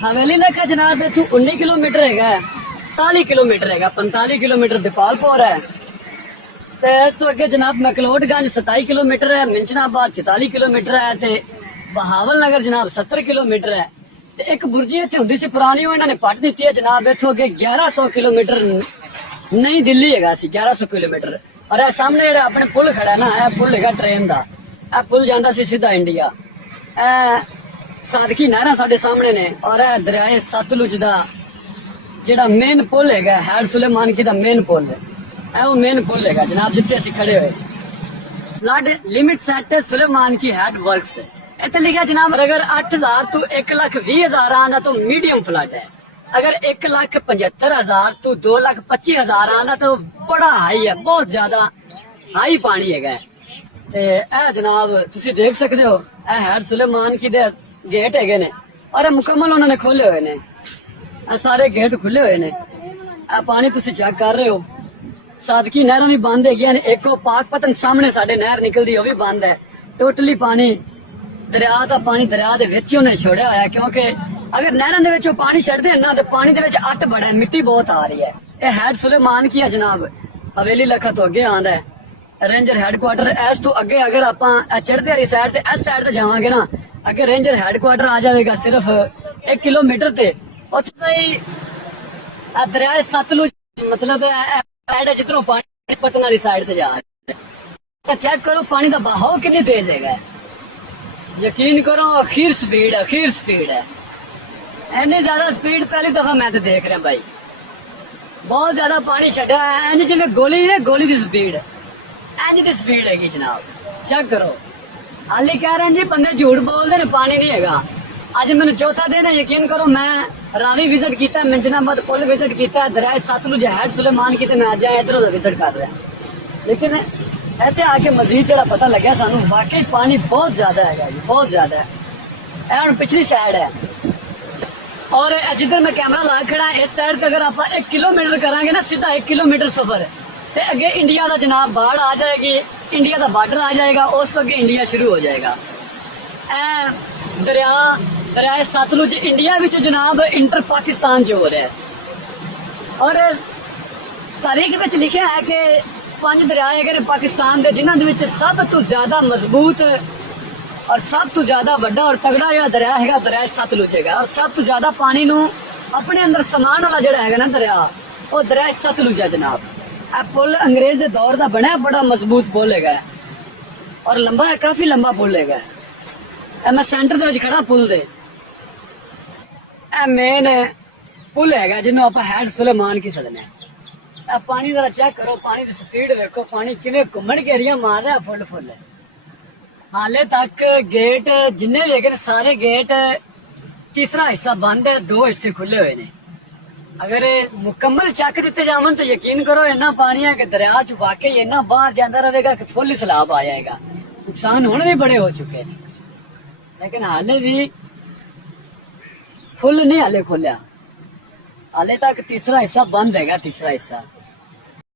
हवेली लखा जनाब इतू 19 किलोमीटर है, 40 किलोमीटर है, 45 किलोमीटर दीपालपुर है। ते इस तो अगे जनाब मैकलोडगंज 27 किलोमीटर है, मिंचनाबाद 44 किलोमीटर है, ते बहावल नगर जनाब 70 किलोमीटर है। ते एक बुर्जी इतने होंदी सी पुरानी, इन्होंने पट दी है जनाब। इतों अगे 1100 किलोमीटर नई दिल्ली है 1100 किलोमीटर। और यह सामने जो अपने पुल खड़ा है ना, यह पुल है ट्रेन का, यह पुल जाता सी सीधा इंडिया। सादकी नहर साडे सामने ने, और यह दरियाए सतलुज का जेड़ा मेन पुल है हैड सुलेमान की दा मेन पुल है, वो मेन पुल है जनाब जिथे असी खड़े हुए। फ्लड लिमिट सेट है सुलेमान की हेड वर्क्स। इतने लिखा जनाब अगर 8000 तो 1,20,000 आंदा तो मीडियम फ्लड है, अगर 1,75,000 तो 2,25,000 आंदा तो बड़ा हाई है, बहुत ज्यादा हाई पानी है। ते जनाब तुसी देख सकते हो हैड सुलेमान की दे गेट है ने, और मुकम्मल उन्होंने खोले हुए ने, सारे गेट खुले हुए ने। पानी तुसी चेक कर रहे हो। सादकी नहर भी बंद है, एक पाकपतन सामने साडे नहर निकलती वो भी बंद है। टोटली पानी दरिया का पानी दरिया दे विच ही उन्हें छोड़िया होया, क्योंकि अगर नहरों दे विच पानी छड्डदे ना तो पानी दे विच अट बड़ा है, मिट्टी बहुत आ रही है। यह हैड सुलेमान की है जनाब, हवेली लखा तो अगे आंदा है रेंजर हैडक्वार्टर। इस तो अगे अगर आप चढ़ते वाली साइड ते इस साइड ते जावांगे ना, अगर रेंजर हैडक्वार्टर आ जाएगा सिर्फ 1 किलोमीटर ते उत्थे ही दरिया सतलुज मतलब जिधरों पानी पतन वाली साइड ते जा रहा है। चेक करो पानी का बहाव कितनी तेज है, यकीन करो अखीर स्पीड है। इतनी ज्यादा स्पीड पहली दफा मैं तो देख रहा भाई, बहुत ज्यादा पानी छड़ा है। इंज जिवें गोली की स्पीड, इंज की स्पीड है जनाब। चेक करो, हाली कह रहे हैं जी बंदे झूठ बोलते हैं, पानी नहीं है। अज मैंने चौथा दिन है, यकीन करो मैं रावी विजिट किया, मिंचनाबाद पुल विजिट किया, दरिया सतलुज हैड सुलेमान की मैं अज इधर विजिट कर रहा। लेकिन इतने आके मजीद जरा पता लगे सानू वाकई पानी बहुत ज्यादा है, बहुत ज्यादा है। यह हम पिछली साइड है, और जिधर मैं कैमरा ला खड़ा इस साइड पे अगर आप 1 किलोमीटर करांगे ना, सीधा 1 किलोमीटर सफर ते अगे इंडिया का जनाब बाढ़ आ जाएगी, इंडिया का बॉर्डर आ जाएगा, उस पर अगे इंडिया शुरू हो जाएगा। दरिया सतलुज इंडिया विच जनाब इंटर पाकिस्तान जो हो रहा है। और तारीख में लिखा है कि 5 दरिया है पाकिस्तान के, जिन्होंने सब तो ज्यादा मजबूत और सब तो ज्यादा बड़ा और तगड़ा जो दरिया है दरिया सतलुज है, और सब तो ज्यादा पानी नू अपने अंदर समान वाला जड़ा है ना दरिया, वो दरिया सतलुज है जनाब। यह पुल अंग्रेज के दौर का बना बड़ा मजबूत पुल है, और लंबा है, काफी लंबा पुल है। मैं सेंटर दे खड़ा पुल दे, मेन पुल है जिन्हों आप हैड सुलेमान की सकने। पानी जरा चेक करो, पानी की स्पीड देखो, पानी किवें घूमन घेरिया मार रहा फुल फुल। हाले तक गेट जिन्ने भी है सारे गेट, तीसरा हिस्सा बंद है, 2 हिस्से खुले हुए ने। अगर मुकम्मल चेक दिते जावन तो यकीन करो इन्ना पानी है कि दरिया च वाकई इन्ना बाहर जाता रहेगा कि फुल सैलाब आ जाएगा। नुकसान होने भी बड़े हो चुके हैं, लेकिन हाले भी फुल नहीं हाले खोलिया, हाले तक तीसरा हिस्सा बंद है, तीसरा हिस्सा।